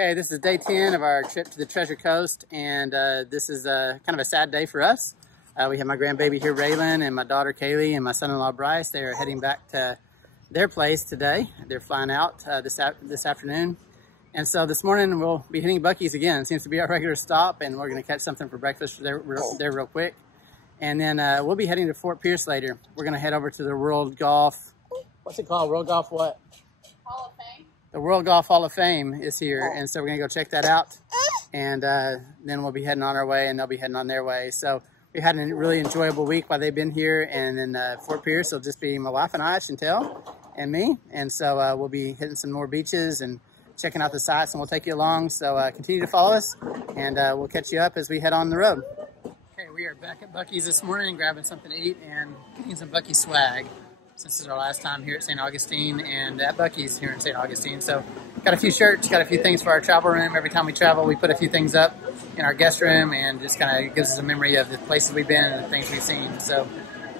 Okay, this is day 10 of our trip to the Treasure Coast, and this is kind of a sad day for us. We have my grandbaby here, Raylan, and my daughter, Kaylee, and my son-in-law, Bryce. They are heading back to their place today. They're flying out this afternoon. And so this morning, we'll be hitting Buc-ee's again. It seems to be our regular stop, and we're going to catch something for breakfast there real quick. And then we'll be heading to Fort Pierce later. We're going to head over to the World Golf, what's it called? World Golf what? Hall of Fame. The World Golf Hall of Fame is here, and so we're gonna go check that out, and then we'll be heading on our way, and they'll be heading on their way. So we had a really enjoyable week while they've been here, and then Fort Pierce will just be my wife and I, Chantell, and me, and so we'll be hitting some more beaches and checking out the sights, and we'll take you along. So continue to follow us, and we'll catch you up as we head on the road. Okay, we are back at Buc-ee's this morning, grabbing something to eat and getting some Buc-ee swag. Since this is our last time here at St. Augustine and at Buc-ee's here in St. Augustine. So got a few shirts, got a few things for our travel room. Every time we travel, we put a few things up in our guest room, and just kind of gives us a memory of the places we've been and the things we've seen. So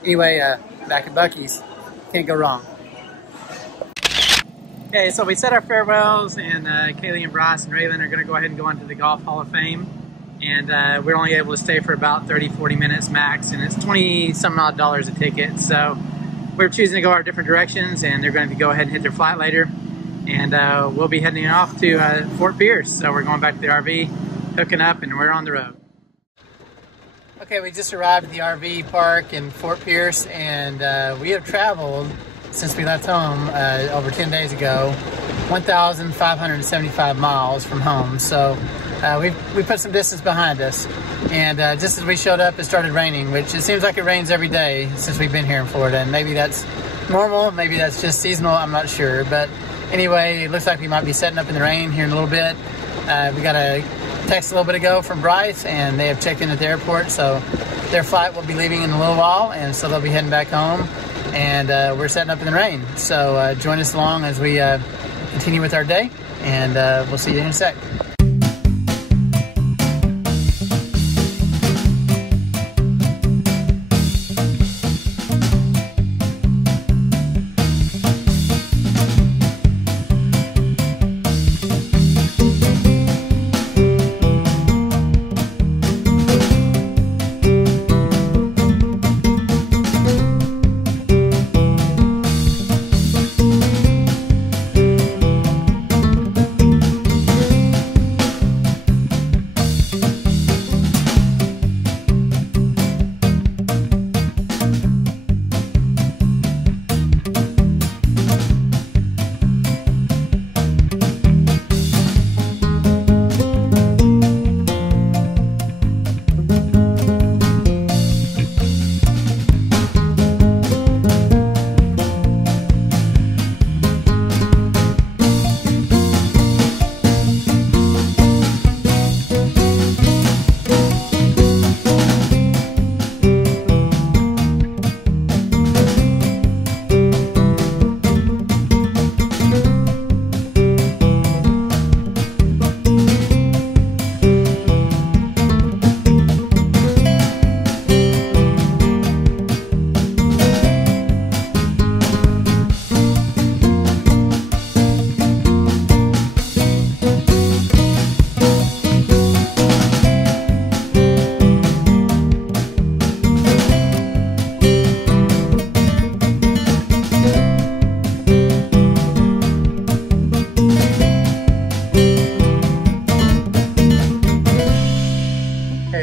anyway, back at Buc-ee's, can't go wrong. Okay, so we said our farewells, and Kaylee and Bryce and Raylan are gonna go ahead and go into the Golf Hall of Fame. And we're only able to stay for about 30, 40 minutes max, and it's $20-some odd a ticket. So we're choosing to go our different directions, and they're going to go ahead and hit their flight later. And we'll be heading off to Fort Pierce. So we're going back to the RV, hooking up, and we're on the road. Okay, we just arrived at the RV park in Fort Pierce, and we have traveled since we left home over 10 days ago, 1,575 miles from home. So we put some distance behind us, and just as we showed up, it started raining, which it seems like it rains every day since we've been here in Florida, and maybe that's normal, maybe that's just seasonal, I'm not sure. But anyway, it looks like we might be setting up in the rain here in a little bit. We got a text a little bit ago from Bryce, and they have checked in at the airport, so their flight will be leaving in a little while, and so they'll be heading back home, and we're setting up in the rain. So join us along as we continue with our day, and we'll see you in a sec.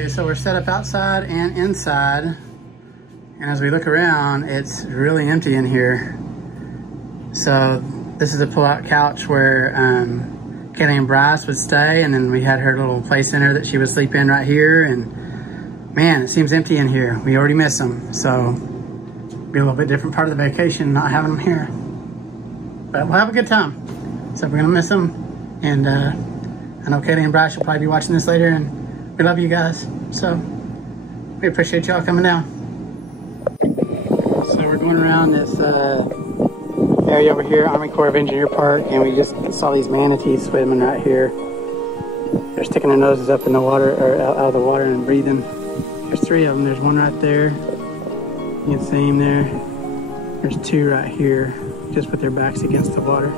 So we're set up outside and inside, and as we look around, it's really empty in here. So this is a pull-out couch where Kaylee and Bryce would stay, and then we had her little play center that she would sleep in right here, and man, it seems empty in here. We already miss them, so be a little bit different part of the vacation not having them here. But we'll have a good time. So we're gonna miss them, and I know Kaylee and Bryce will probably be watching this later, and we love you guys, so we appreciate y'all coming down. So we're going around this area over here, Army Corps of Engineer Park, and we just saw these manatees swimming right here. They're sticking their noses up in the water, or out of the water, and breathing. There's 3 of them. There's one right there. You can see him there. There's 2 right here, just with their backs against the water.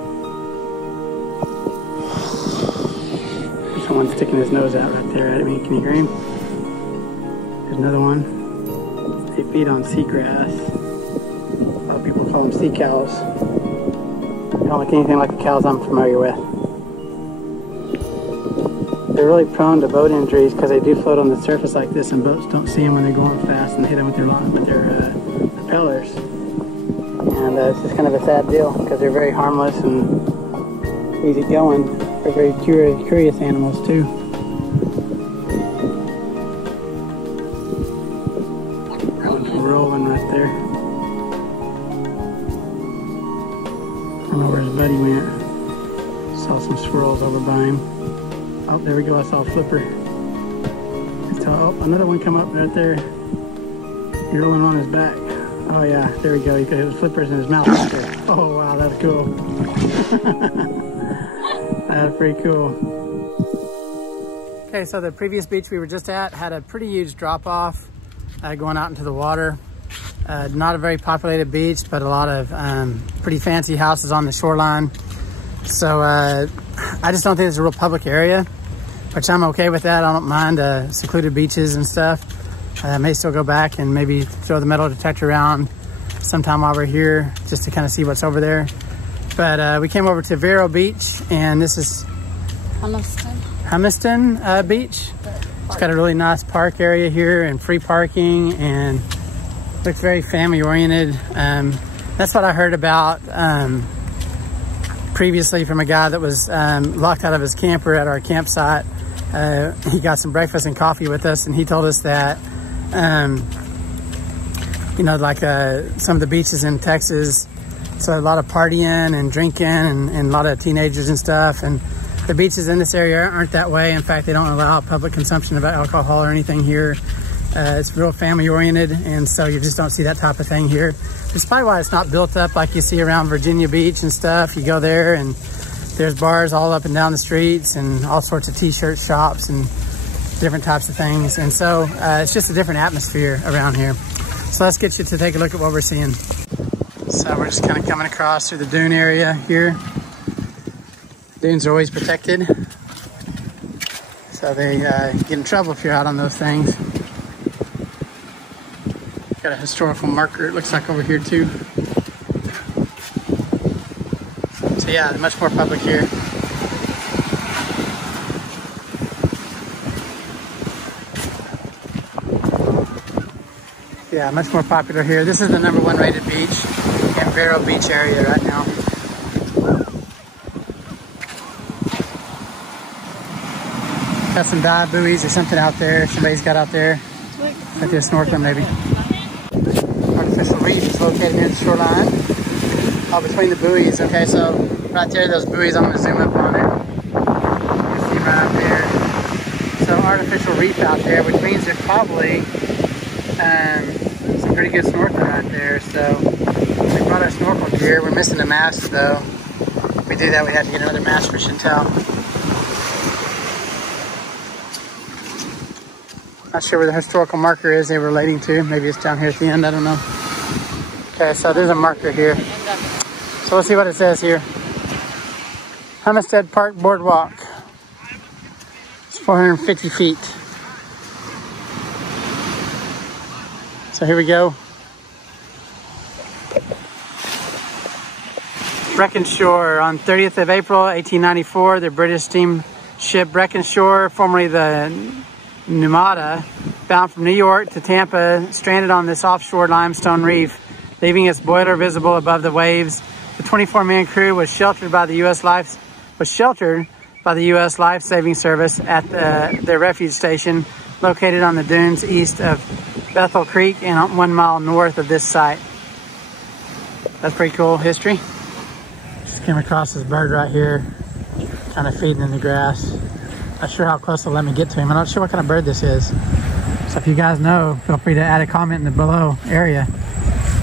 One's sticking his nose out right there at me. Can you hear him? There's another one. They feed on seagrass. A lot of people call them sea cows. They don't look anything like the cows I'm familiar with. They're really prone to boat injuries because they do float on the surface like this, and boats don't see them when they're going fast and hit them with their propellers. And it's just kind of a sad deal because they're very harmless and easy going. They're very curious animals too. Rolling right there. I don't know where his buddy went. Saw some swirls over by him. Oh, there we go. I saw a flipper. Oh, another one come up right there. He's rolling on his back. Oh yeah, there we go. He got his flippers in his mouth. Oh wow, that's cool. That's pretty cool. Okay, so the previous beach we were just at had a pretty huge drop off going out into the water. Not a very populated beach, but a lot of pretty fancy houses on the shoreline. So I just don't think it's a real public area, which I'm okay with that. I don't mind secluded beaches and stuff. I may still go back and maybe throw the metal detector around sometime while we're here just to kind of see what's over there. But we came over to Vero Beach, and this is Humiston Beach. It's got a really nice park area here and free parking, and looks very family oriented. That's what I heard about previously from a guy that was locked out of his camper at our campsite. He got some breakfast and coffee with us, and he told us that you know, like some of the beaches in Texas, so a lot of partying and drinking and a lot of teenagers and stuff, and the beaches in this area aren't that way. In fact, they don't allow public consumption of alcohol or anything here. It's real family oriented, and so you just don't see that type of thing here. It's probably why it's not built up like you see around Virginia Beach and stuff. You go there and there's bars all up and down the streets and all sorts of t-shirt shops and different types of things. And so it's just a different atmosphere around here. So let's get you to take a look at what we're seeing. So we're just kind of coming across through the dune area here. Dunes are always protected, so they get in trouble if you're out on those things. Got a historical marker, it looks like, over here too. So yeah, much more public here. Yeah, much more popular here. This is the #1 rated beach in Vero Beach area right now. Got some dive buoys or something out there. Somebody's got out there. Like they're snorkeling maybe. Artificial reef is located near the shoreline. Oh, between the buoys. Okay, so right there, those buoys, I'm gonna zoom up on it. You can see right up there. So artificial reef out there, which means there's probably some pretty good snorkeling right there. So we brought our snorkel gear. We're missing a mask though. If we do that, we have to get another mask for Chantell. Not sure where the historical marker is they were relating to. Maybe it's down here at the end, I don't know. Okay, so there's a marker here. So let's see what it says here. Homestead Park Boardwalk. It's 450 feet. So here we go. Breckenshore on 30th of April, 1894, the British steamship Breckenshore, formerly the Numata, bound from New York to Tampa, stranded on this offshore limestone reef, leaving its boiler visible above the waves. The 24-man crew was sheltered by the U.S. Life-Saving Service at their refuge station, located on the dunes east of Bethel Creek and 1 mile north of this site. That's pretty cool history. Just came across this bird right here, kind of feeding in the grass. Not sure how close they'll let me get to him. I'm not sure what kind of bird this is. So if you guys know, feel free to add a comment in the below area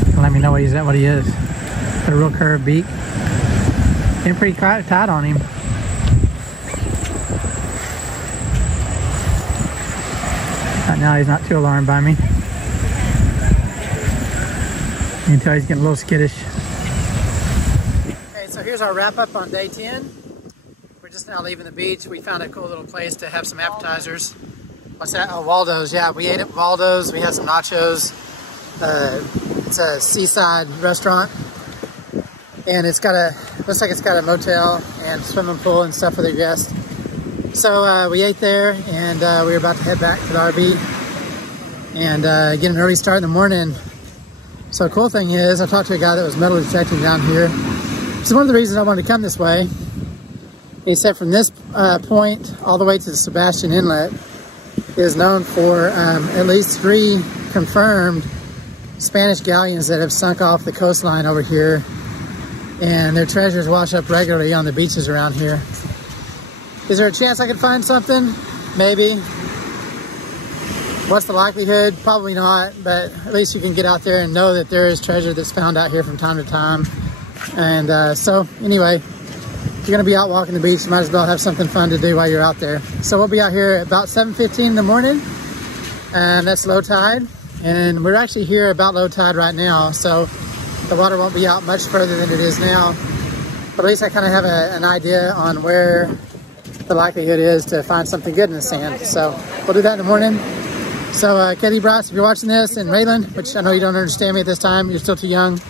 and let me know what he is. Got a real curved beak. Getting pretty tight on him. Right now he's not too alarmed by me. You can tell he's getting a little skittish. Okay, so here's our wrap up on day 10. We're just now leaving the beach. We found a cool little place to have some appetizers. What's that? Oh, Waldo's. Yeah, we ate at Waldo's. We had some nachos. It's a seaside restaurant, and looks like it's got a motel and swimming pool and stuff for their guests. So we ate there, and we were about to head back to the RV and get an early start in the morning. So the cool thing is, I talked to a guy that was metal detecting down here. This is one of the reasons I wanted to come this way. He said from this point all the way to the Sebastian Inlet is known for at least 3 confirmed Spanish galleons that have sunk off the coastline over here, and their treasures wash up regularly on the beaches around here. Is there a chance I could find something? Maybe. What's the likelihood? Probably not, but at least you can get out there and know that there is treasure that's found out here from time to time. And so anyway, if you're gonna be out walking the beach, you might as well have something fun to do while you're out there. So we'll be out here at about 7:15 in the morning, and that's low tide. And we're actually here about low tide right now, so the water won't be out much further than it is now. But at least I kind of have an idea on where the likelihood is to find something good in the sand. So we'll do that in the morning. So Katie, Bryce, if you're watching this, and Raylan, which I know you don't understand me at this time, you're still too young.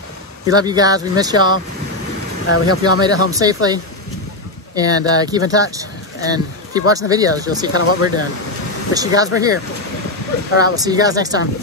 We love you guys, we miss y'all. We hope y'all made it home safely. And keep in touch and keep watching the videos. You'll see kind of what we're doing. Wish you guys were here. All right, we'll see you guys next time.